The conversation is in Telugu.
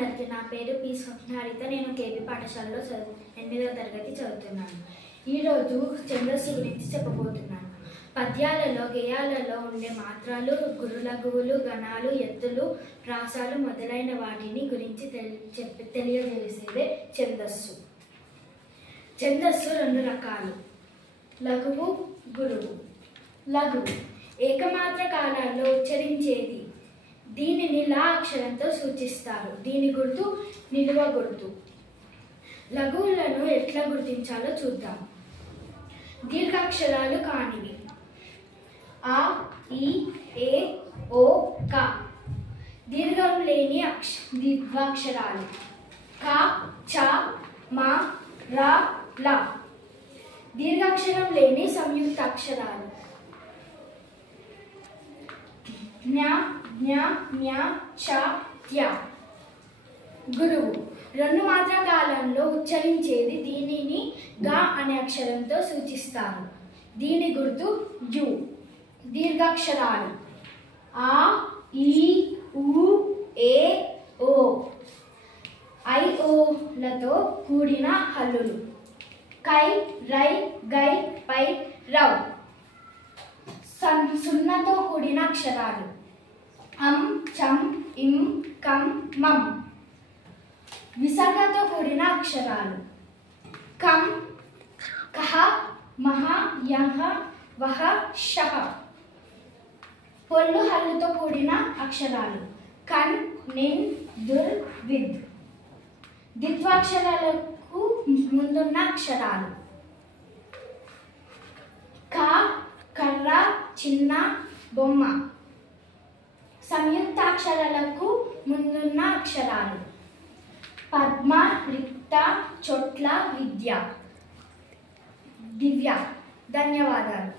అందరికీ. నా పేరు పి స్వప్నహరిత. నేను కేపీ పాఠశాలలో 8వ తరగతి చదువుతున్నాను. ఈరోజు ఛందస్సు గురించి చెప్పబోతున్నాను. పద్యాలలో, గేయాలలో ఉండే మాత్రలు, గురులఘువులు, గణాలు, ఎత్తులు, ప్రాసాలు మొదలైన వాటిని గురించి తెలియజేసేదే ఛందస్సు. ఛందస్సు రెండు రకాలు: లఘువు, గురువు. లఘువు ఏకమాత్ర కాలాల్లో ఉచ్చరించేది. దీనిని లా అక్షరంతో సూచిస్తారు. దీని గుర్తు నిలువ గుర్తు. లఘువులను ఎట్లా గుర్తించాలో చూద్దాం. దీర్ఘాక్షరాలు కానివి: ఆ, ఈ, ఏ, ఓ, క. దీర్ఘం లేని ద్విత్వాక్షరాలు: క, చ, మ, ర, ల. దీర్ఘాక్షరం లేని సంయుక్తాక్షరాలు: జ్ఞ, జ్ఞ, జ్ఞ, చ, త్య. గురువు రెండు మాత్ర కాలంలో ఉచ్చరించేది. దీనిని గా అనే అక్షరంతో సూచిస్తారు. దీని గుర్తు యు. దీర్ఘాక్షరాలు: ఆ, ఈ, ఉ, ఏ, ఓ. ఐ, ఓ లతో కూడిన హల్లులు: కై, రై, గై, పై, రౌ. సున్నతో కూడిన అక్షరాలు: అం, చం, ఇం, కం, మం. విసర్గతో కూడిన అక్షరాలు: కం, కహ, మహ, యహ, వహ, షహ. పొల్లు హల్లుతో కూడిన అక్షరాలు: కన్, నిన్, దుర్, విద్. ద్విత్వాక్షరాలకు ముందున్న అక్షరాలు: క, కర్ర, చిన్న, బొమ్మ. సంయుక్తాక్షరాలకు ముందున్న అక్షరాలు: పద్మ, రిక్త, చొట్ల, విద్య, దివ్య. ధన్యవాదాలు.